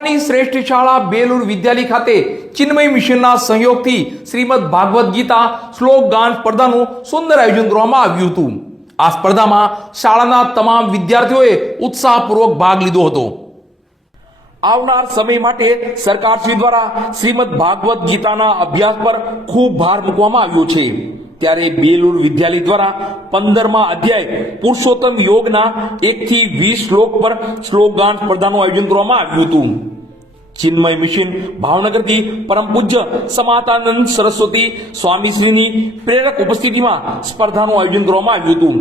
શ્રેષ્ઠ શાળા બેલુર વિદ્યાલય ખાતે ચિન્મય મિશનના સહયોગથી શ્રીમદ ભાગવત ગીતા શ્લોક ગાન સ્પર્ધાનું સુંદર આયોજન કરવામાં આવ્યું હતું। આ સ્પર્ધામાં શાળાના તમામ વિદ્યાર્થીઓએ ઉત્સાહપૂર્વક ભાગ લીધો હતો। આવનાર સમય માટે સરકારશ્રી દ્વારા શ્રીમદ ભાગવત ગીતાના અભ્યાસ પર ખૂબ ભાર મૂકવામાં આવ્યો છે। ત્યારે બેલુર વિદ્યાલય દ્વારા 15મા અધ્યાય પુરુષોત્તમ યોગના 1 થી 20 શ્લોક પર શ્લોક ગાન સ્પર્ધાનું આયોજન કરવામાં આવ્યું હતું। ચિન્મય મિશન ભાવનગરથી પરમ પૂજ્ય સમાતાનંદ સરસ્વતી સ્વામીશ્રીની પ્રેરક ઉપસ્થિતિમાં સ્પર્ધાનું આયોજન કરવામાં આવ્યું હતું।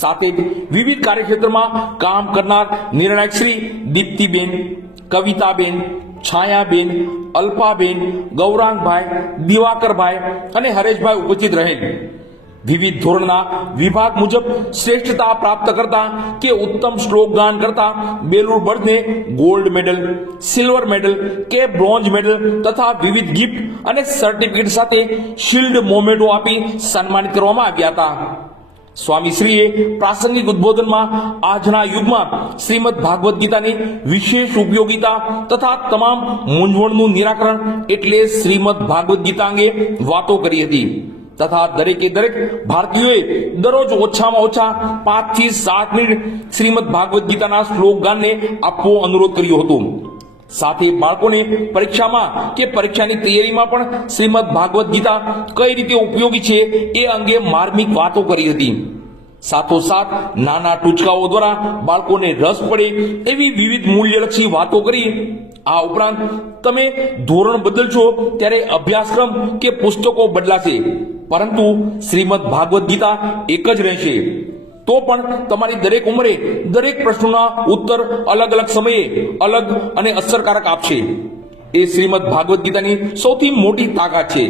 સાથે જ વિવિધ કાર્યક્ષેત્રમાં કામ કરનાર નિર્ણાયક શ્રી દીપ્તિબેન, કવિતાબેન, છાયાબેન, અલ્પાબેન, ગૌરાંગભાઈ, દિવાકરભાઈ અને હરેશભાઈ ઉપસ્થિત રહેલ। વિવિધ ધોરણના વિભાગ મુજબ શ્રેષ્ઠતા પ્રાપ્ત કરતા કે ઉત્તમ શ્લોક ગાન કરતા બેલુર બર્ડને ગોલ્ડ મેડલ, સિલ્વર મેડલ કે બ્રોન્ઝ મેડલ તથા વિવિધ ગિફ્ટ અને સર્ટિફિકેટ સાથે શિલ્ડ મોમેન્ટો આપી સન્માનિત કરવામાં આવ્યા હતા। સ્વામીશ્રીએ પ્રાસંગિક ઉદ્બોધનમાં આજના યુગમાં શ્રીમદ ભાગવત ગીતાની વિશેષ ઉપયોગિતા તથા તમામ મૂંઝવણનું નિરાકરણ એટલે શ્રીમદ ભાગવત ગીતા અંગે વાતો કરી હતી તથા દરેકે દરેક ભારતીયોએ દરરોજ ઓછામાં ઓછા 5 થી 7 મિનિટ શ્રીમદ ભાગવત ગીતાના શ્લોક ગાનને આપવો અનુરોધ કર્યો હતો। સાથે બાળકોને પરીક્ષામાં કે પરીક્ષાની તૈયારીમાં પણ શ્રીમદ ભાગવત ગીતા કઈ રીતે ઉપયોગી છે એ અંગે માર્મિક વાતો કરી હતી। સાથોસાથ નાના ટૂચકાઓ દ્વારા બાળકોને રસ પડે એવી વિવિધ મૂલ્યલક્ષી વાતો કરી। આ ઉપરાંત તમે ધોરણ બદલશો ત્યારે અભ્યાસક્રમ કે પુસ્તકો બદલાશે, પરંતુ શ્રીમદ ભાગવત ગીતા એક જ રહેશે। તો પણ તમારી દરેક ઉંમરે દરેક પ્રશ્નોના ઉત્તર અલગ અલગ સમયે અલગ અને અસરકારક આપશે। એ શ્રીમદ ભાગવત ગીતાની સૌથી મોટી તાકાત છે।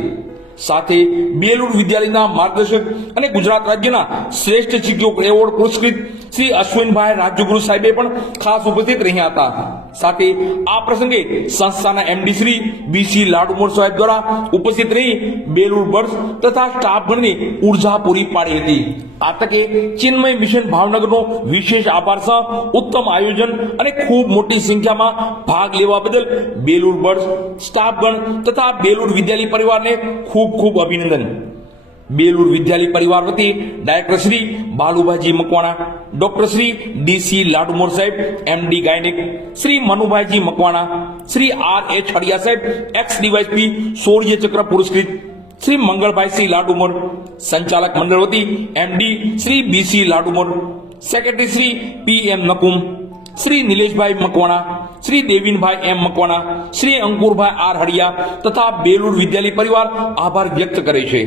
સાથે બેલુર વિદ્યાલયના માર્ગદર્શક અને ગુજરાત રાજ્યના શ્રેષ્ઠ શિક્ષક એવોર્ડ પુરસ્કૃત શ્રી અશ્વિનભાઈ રાજ્યગુરુ સાહેબે પણ ખાસ ઉપસ્થિત રહ્યા હતા। સાથે આ પ્રસંગે સંસ્થાના એમડી શ્રી બીસી લાડુમોર સાહેબ દ્વારા ઉપસ્થિત રહી બેલુર બર્ડ્સ તથા સ્ટાફગણને ઉર્જા પૂરી પાડી હતી। આ તકે ચિન્મય મિશન ભાવનગરનો વિશેષ આભાર સહ ઉત્તમ આયોજન અને ખૂબ મોટી સંખ્યામાં ભાગ લેવા બદલ બેલુર બર્ડ્સ સ્ટાફગણ તથા બેલુર વિદ્યાલય પરિવારને ખૂબ ખૂબ અભિનંદન। બેલુર વિદ્યાલય પરિવાર વતી director Shri Balubhaiji Makwana, doctor Shri DC Ladumor Saheb MD gynaec, Shri Manubhaiji Makwana, Shri RH. Hadiya Saheb ex ડીવાયપી શૌર્ય ચક્ર પુરસ્કૃત, શ્રી મંગળભાઈ સિંહ લાડુમોર, સંચાલક મંડળ વતી MD Shri BC Ladumor, secretary Shri PM. Nakum, Shri Nileshbhai Makwana, Shri Devinbhai M Makwana, Shri Ankurbhai R. Hadiya તથા બેલુર વિદ્યાલય પરિવાર આભાર વ્યક્ત કરે છે।